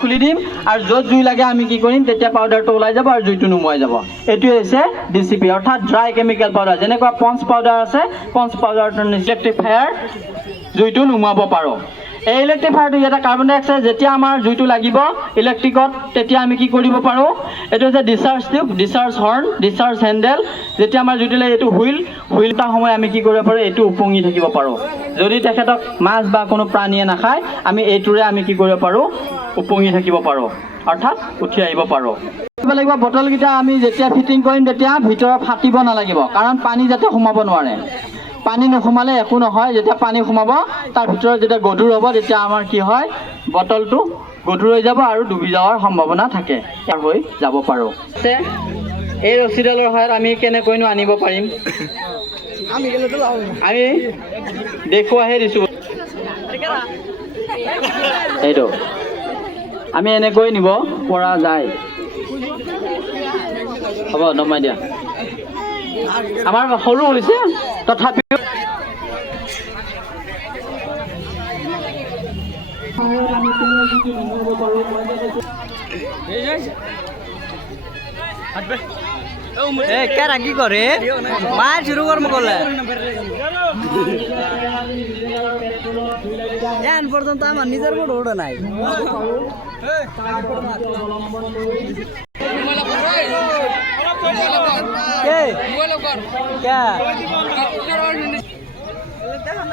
খুলি দিম আৰু য'ত জুই লাগে আমি কি কৰিম তেতিয়া পাউডাৰটো ওলাই যাব আৰু জুইটো নুমুৱাই যাব। এইটোৱে হৈছে ডিচিপি অৰ্থাৎ ড্ৰাই কেমিকেল পাউডাৰ। যেনেকুৱা পঞ্চ পাউডাৰ আছে, পঞ্চ পাউডাৰটো ইলেক্ট্ৰিফায়াৰ জুইটো নুমুৱাব পাৰোঁ। এই ইলেক্ট্ৰিফায়াৰটো এটা কাৰ্বন ডাই অক্সাইড যেতিয়া আমাৰ জুইটো লাগিব ইলেক্ট্ৰিকত তেতিয়া আমি কি কৰিব পাৰোঁ, এইটো হৈছে discharge tube, discharge horn, discharge handle. যেতিয়া আমাৰ জুইটো লাগে এইটো হুইল এটা সময় আমি কি কৰিব পাৰোঁ, এইটো উপঙি থাকিব পাৰোঁ। যদি তেখেতক মাছ বা কোনো প্ৰাণীয়ে নাখায় আমি এইটোৰে আমি কি কৰিব পাৰোঁ, উপঙি থাকিব পাৰোঁ, অৰ্থাৎ উঠি আহিব পাৰোঁ। লাগিব বটলকেইটা আমি যেতিয়া ফিটিং কৰিম তেতিয়া ভিতৰত ফাটিব নালাগিব, কাৰণ পানী যাতে সোমাব নোৱাৰে। পানী নোসোমালে একো নহয়। যেতিয়া পানী সোমাব তাৰ ভিতৰত যেতিয়া গধুৰ হ'ব তেতিয়া আমাৰ কি হয়, বটলটো গধুৰ হৈ যাব আৰু ডুবি যোৱাৰ সম্ভাৱনা থাকে, ইয়াৰ হৈ যাব পাৰোঁ। এই ৰছীডালৰ সহায়ত আমি কেনেকৈনো আনিব পাৰিম, আমি দেখুৱাহে দিছোঁ। এইটো আমি এনেকৈ নিব পৰা যায়। হ'ব নমাই দিয়া, আমাৰ সৰু হৈছে তথাপিও কি কৰে মাছ শুৰু কৰবো কৰলে এখন পৰ্যন্ত আমাৰ নিজেৰ বড় ওটা নাই। দেখা